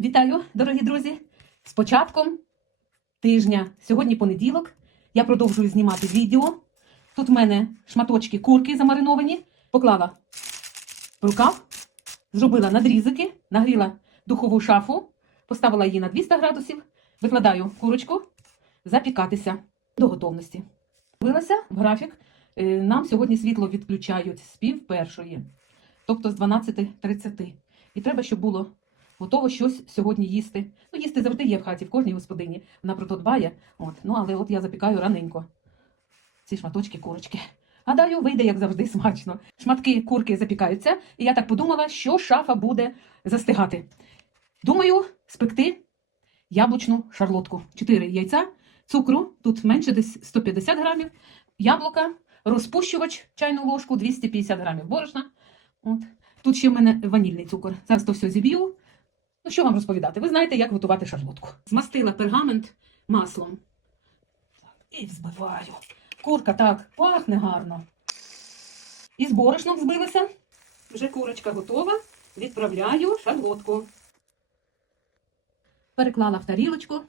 Вітаю, дорогі друзі! З початком тижня. Сьогодні понеділок. Я продовжую знімати відео. Тут в мене шматочки курки замариновані. Поклала в рукав, зробила надрізики, нагріла духову шафу, поставила її на 200 градусів, викладаю курочку запікатися до готовності. Дивилася в графік. Е, Нам сьогодні світло відключають з пів першої, тобто з 12.30. І треба, щоб було готово щось сьогодні їсти. Ну, їсти завжди є в хаті, в кожній господині. Вона про то дбає. От. Ну, але от я запікаю раненько ці шматочки курочки. Гадаю, вийде, як завжди, смачно. Шматки курки запікаються, і я так подумала, що шафа буде застигати. Думаю, спекти яблучну шарлотку. Чотири яйця, цукру, тут менше десь 150 грамів, яблука, розпущувач, чайну ложку, 250 грамів борошна. От. Тут ще в мене ванільний цукор. Зараз то все зіб'ю. Ну, що вам розповідати? Ви знаєте, як готувати шарлотку. Змастила пергамент маслом. І взбиваю. Курка так пахне гарно. І з борошном збилася. Вже курочка готова. Відправляю шарлотку. Переклала в тарілочку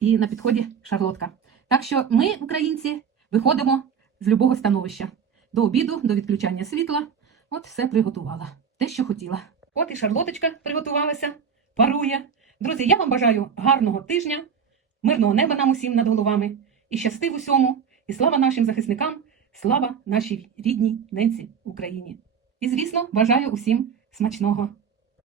і на підході шарлотка. Так що ми, українці, виходимо з любого становища. До обіду, до відключання світла. От все приготувала. Те, що хотіла. От і шарлоточка приготувалася, парує. Друзі, я вам бажаю гарного тижня, мирного неба нам усім над головами і щасти в усьому. І слава нашим захисникам, слава нашій рідній ненці Україні. І, звісно, бажаю усім смачного.